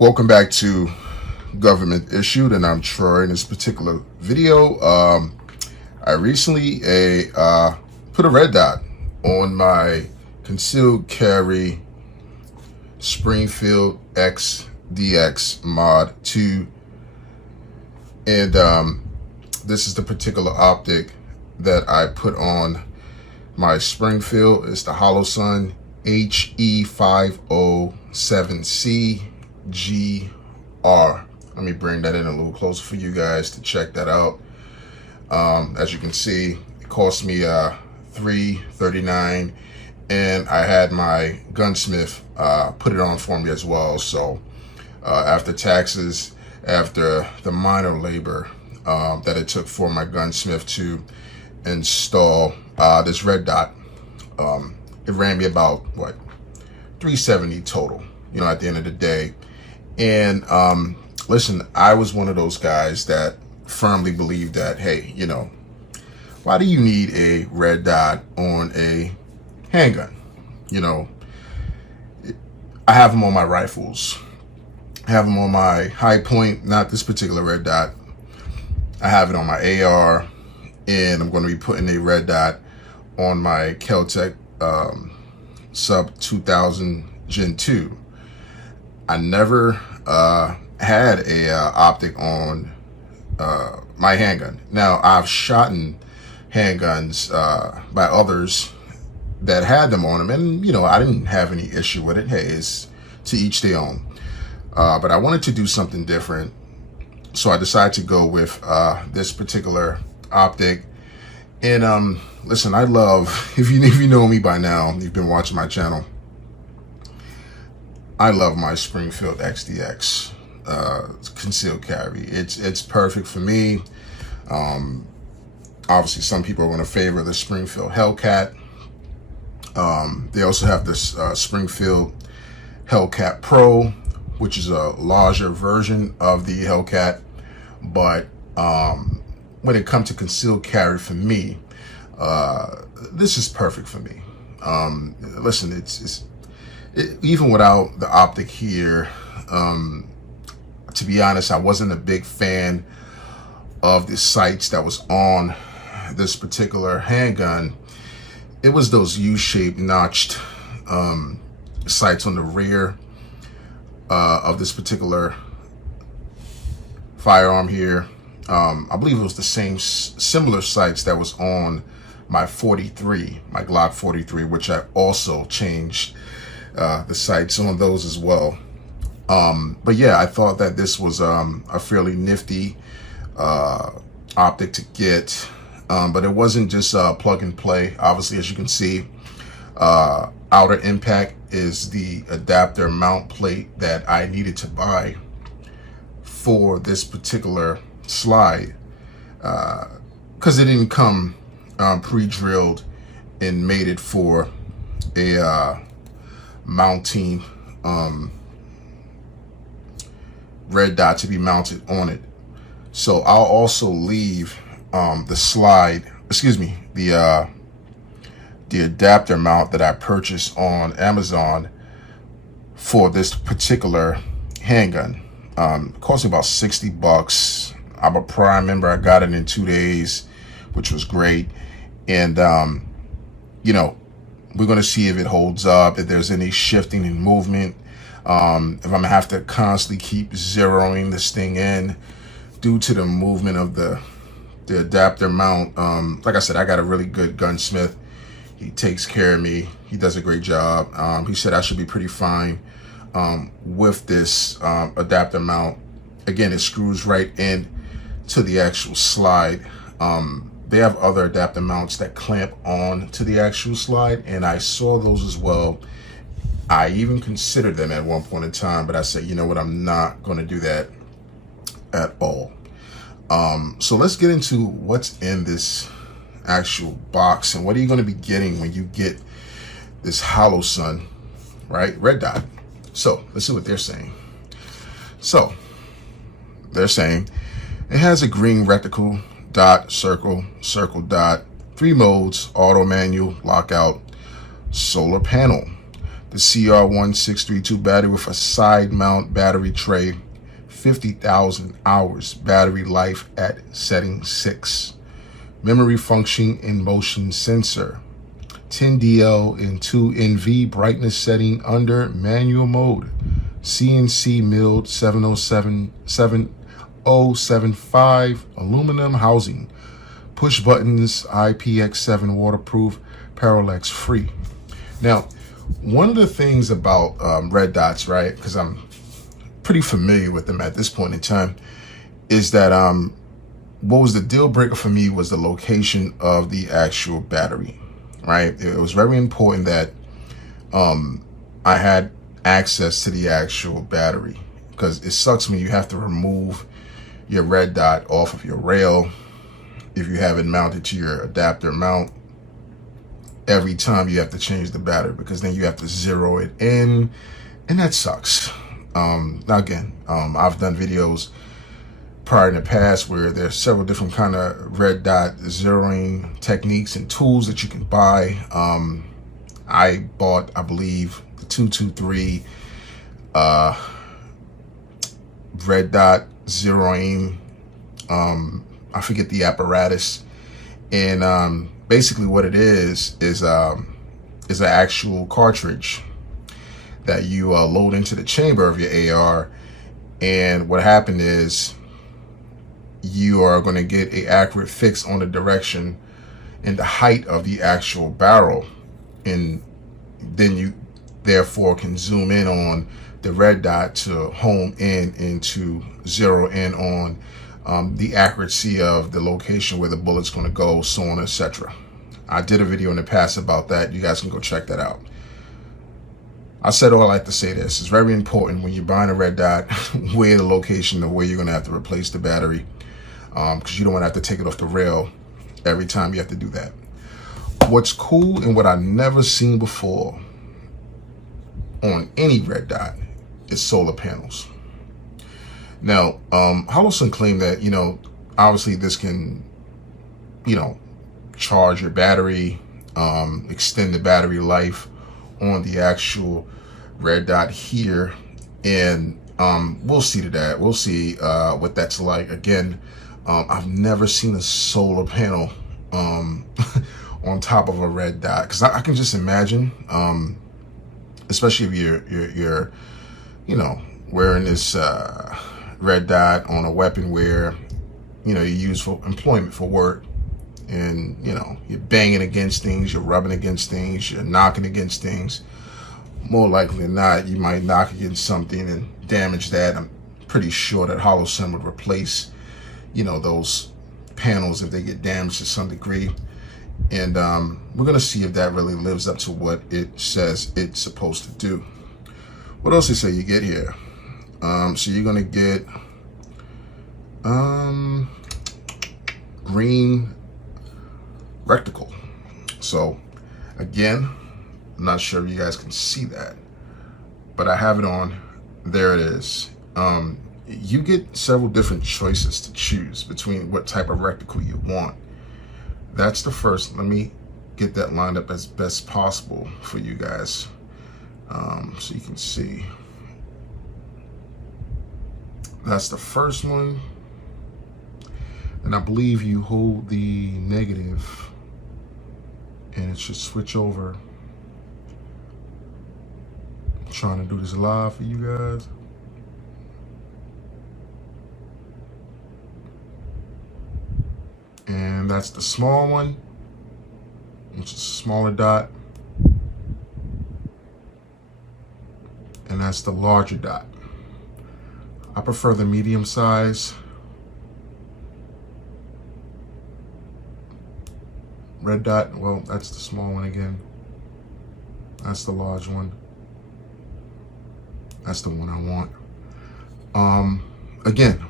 Welcome back to Government Issued, and I'm Troy. In this particular video, I recently put a red dot on my concealed carry Springfield XDX Mod 2, and this is the particular optic that I put on my Springfield. It's the Holosun HE507C-GR. Let me bring that in a little closer for you guys to check that out. As you can see, it cost me $339, and I had my gunsmith put it on for me as well. So after taxes, after the minor labor that it took for my gunsmith to install this red dot, it ran me about what, $370 total, at the end of the day. And listen, I was one of those guys that firmly believed that, hey, why do you need a red dot on a handgun? I have them on my rifles. I have them on my high point, not this particular red dot. I have it on my AR, and I'm going to be putting a red dot on my Kel-Tec Sub 2000 Gen 2. I never had a optic on my handgun. Now, I've shot handguns by others that had them on them, and I didn't have any issue with it. Hey, it's to each their own. But I wanted to do something different, so I decided to go with this particular optic. And listen, I love, if you know me by now, you've been watching my channel, I love my Springfield XDX concealed carry. It's perfect for me. Obviously, some people are going to favor the Springfield Hellcat. They also have this Springfield Hellcat Pro, which is a larger version of the Hellcat. But when it comes to concealed carry, for me, this is perfect for me. Listen, even without the optic here, to be honest, I wasn't a big fan of the sights that was on this particular handgun. It was those U-shaped notched sights on the rear of this particular firearm here. I believe it was the same similar sights that was on my 43, my Glock 43, which I also changed the sights on those as well. But yeah, I thought that this was a fairly nifty optic to get, but it wasn't just plug and play. Obviously, as you can see, outer impact is the adapter mount plate that I needed to buy for this particular slide, because it didn't come pre-drilled and mated for a mounting red dot to be mounted on it. So I'll also leave the slide, the adapter mount that I purchased on Amazon for this particular handgun. It cost me about $60. I'm a Prime member. I got it in 2 days, which was great. And we're going to see if it holds up, if there's any shifting and movement, if I'm going to have to constantly keep zeroing this thing in due to the movement of the adapter mount. Like I said, I got a really good gunsmith. He takes care of me. He does a great job. He said I should be pretty fine with this adapter mount. Again, it screws right in to the actual slide. They have other adapter mounts that clamp on to the actual slide, and I saw those as well. I even considered them at one point in time, but I said, you know what, I'm not going to do that at all. So let's get into what's in this actual box and what are you going to be getting when you get this Holosun, right, red dot. So let's see what they're saying. So they're saying it has a green reticle, dot, circle, circle, dot, 3 modes, auto, manual, lockout, solar panel. The CR1632 battery with a side mount battery tray, 50,000 hours battery life at setting 6. Memory function and motion sensor. 10DL and 2NV brightness setting under manual mode. CNC milled 70775 aluminum housing. Push buttons, IPX7 waterproof, parallax free. Now, one of the things about red dots, right, because I'm pretty familiar with them at this point in time, is that what was the deal breaker for me was the location of the actual battery, right? It was very important that I had access to the actual battery, because it sucks when you have to remove your red dot off of your rail if you have it mounted to your adapter mount. Every time you have to change the battery, because then you have to zero it in, and that sucks. Now again, I've done videos prior in the past where there's several different kind of red dot zeroing techniques and tools that you can buy. I bought, I believe, the 223 red dot zeroing. I forget the apparatus, and basically what it is an actual cartridge that you load into the chamber of your AR, and what happened is you are going to get an accurate fix on the direction and the height of the actual barrel, and then you therefore can zoom in on the red dot to home in and to zero in on the accuracy of the location where the bullet's going to go, so on, etc. I did a video in the past about that. You guys can go check that out. I said all I like to say this. It's very important when you're buying a red dot, where the location of where you're going to have to replace the battery, because you don't want to have to take it off the rail every time you have to do that. What's cool and what I've never seen before on any red dot is solar panels. Now, Holosun claimed that, obviously this can, charge your battery, extend the battery life on the actual red dot here, and we'll see to that. We'll see what that's like. Again, I've never seen a solar panel on top of a red dot, because I can just imagine, especially if you're wearing this red dot on a weapon where you use for employment, for work, and you're banging against things, you're rubbing against things, you're knocking against things. More likely than not, you might knock against something and damage that. I'm pretty sure that Holosun would replace those panels if they get damaged to some degree, and we're gonna see if that really lives up to what it says it's supposed to do. What else they say you get here? So you're gonna get green reticle. So again, I'm not sure if you guys can see that, but I have it on. There it is. You get several different choices to choose between what type of reticle you want. That's the first. Let me get that lined up as best possible for you guys, so you can see. That's the first one, and I believe you hold the negative and it should switch over. I'm trying to do this live for you guys. And that's the small one, which is a smaller dot, and that's the larger dot. I prefer the medium size. Red dot, well, that's the small one again. That's the large one. That's the one I want. Again,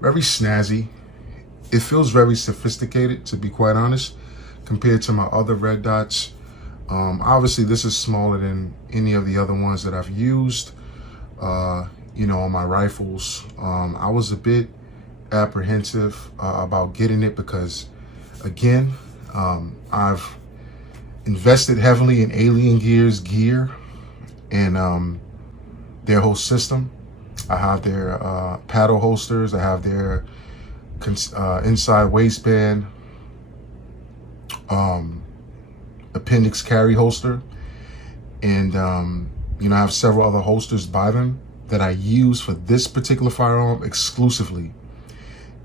very snazzy. It feels very sophisticated, to be quite honest, compared to my other red dots. Obviously, this is smaller than any of the other ones that I've used. On my rifles. I was a bit apprehensive about getting it because, again, I've invested heavily in Alien Gear's gear and their whole system. I have their paddle holsters. I have their inside waistband, appendix carry holster, and you know, I have several other holsters by them that I use for this particular firearm exclusively.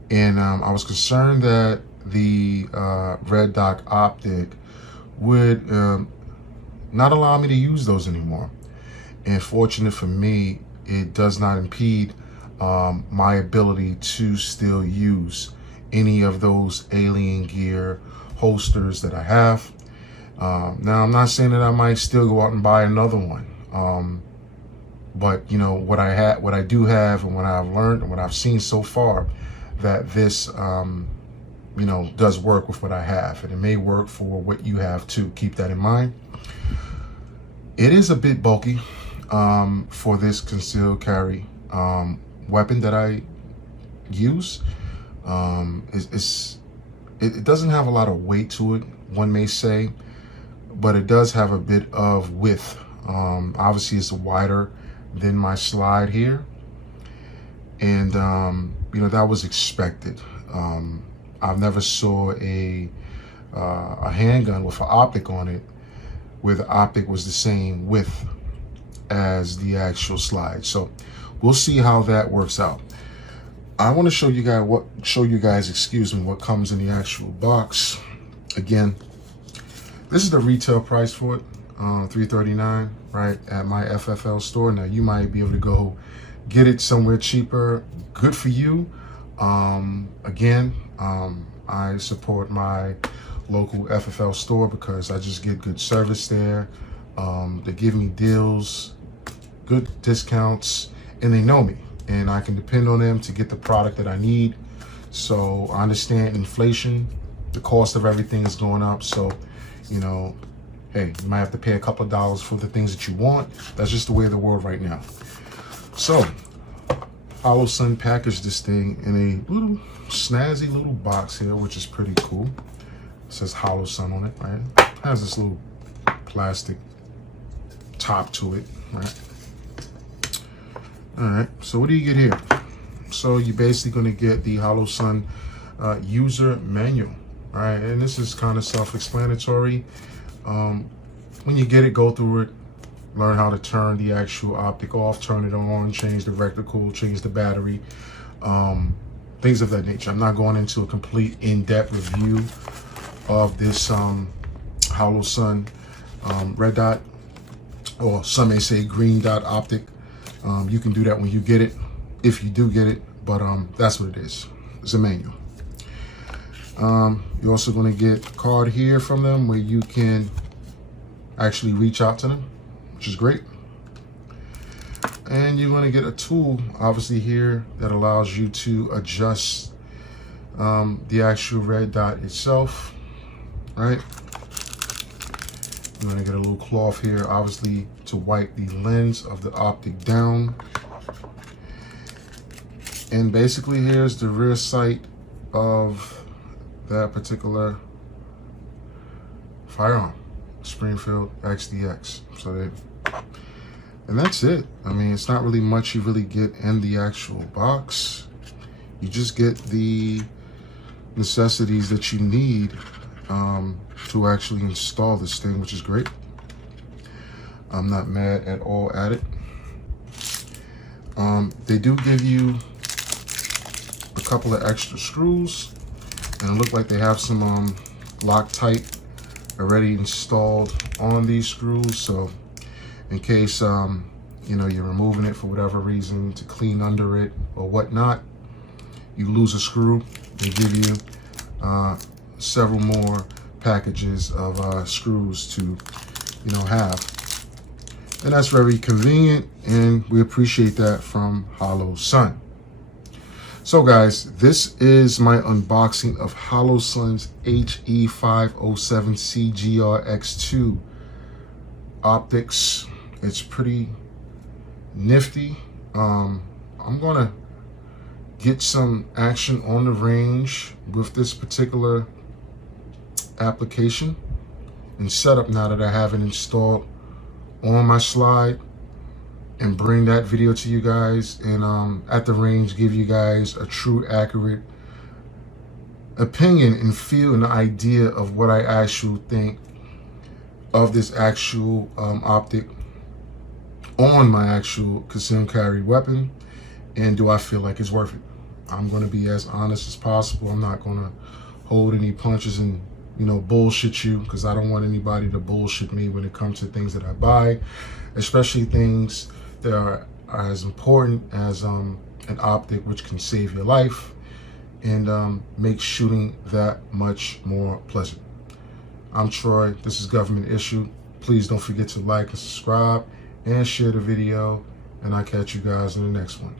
And I was concerned that the Red Dot optic would not allow me to use those anymore. And fortunate for me, it does not impede my ability to still use any of those Alien Gear holsters that I have. Now, I'm not saying that I might still go out and buy another one, but you know, what I do have, and what I've learned and what I've seen so far, that this you know, does work with what I have, and it may work for what you have too. Keep that in mind. It is a bit bulky for this concealed carry weapon that I use. It doesn't have a lot of weight to it, one may say, but it does have a bit of width. Obviously, it's wider than my slide here, and you know, that was expected. I've never saw a handgun with an optic on it where the optic was the same width as the actual slide. So we'll see how that works out. I want to show you guys, excuse me, what comes in the actual box. Again, this is the retail price for it, $339, right, at my FFL store. Now, you might be able to go get it somewhere cheaper. Good for you. Again, I support my local FFL store because I just get good service there. They give me deals, good discounts, and they know me, and I can depend on them to get the product that I need. So I understand inflation, the cost of everything is going up. So, you know, hey, you might have to pay a couple of dollars for the things that you want. That's just the way of the world right now. So Holosun packaged this thing in a little snazzy little box here, which is pretty cool. It says Holosun on it, right? It has this little plastic top to it, right? All right, so what do you get here? So you're basically gonna get the Holosun user manual, all right? And this is kind of self-explanatory. When you get it, go through it, learn how to turn the actual optic off, turn it on, change the reticle, change the battery, things of that nature. I'm not going into a complete in-depth review of this Holosun red dot, or some may say green dot optic. You can do that when you get it, if you do get it, but that's what it is. It's a manual. You're also going to get a card here from them where you can actually reach out to them, which is great. And you're going to get a tool, obviously, here that allows you to adjust the actual red dot itself, right? You're going to get a little cloth here, obviously, to wipe the lens of the optic down. And basically, here's the rear sight of that particular firearm, Springfield XDX. And that's it. I mean, it's not really much you really get in the actual box. You just get the necessities that you need to actually install this thing, which is great. I'm not mad at all at it. They do give you a couple of extra screws, and it looked like they have some Loctite already installed on these screws. So in case you know, you're removing it for whatever reason to clean under it or whatnot, you lose a screw, they give you several more packages of screws to, you know, have. And that's very convenient, and we appreciate that from Holosun. So guys, this is my unboxing of Holosun's HE507C-GR X2 optics. It's pretty nifty. I'm gonna get some action on the range with this particular application, and setup now that I have it installed on my slide, and bring that video to you guys, and at the range give you guys a true, accurate opinion and feel and idea of what I actually think of this actual optic on my actual concealed carry weapon, and do I feel like it's worth it. I'm going to be as honest as possible. I'm not going to hold any punches and, you know, bullshit you, because I don't want anybody to bullshit me when it comes to things that I buy, especially things that are as important as an optic, which can save your life and make shooting that much more pleasant. I'm Troy. This is Government Issue. Please don't forget to like and subscribe and share the video, and I'll catch you guys in the next one.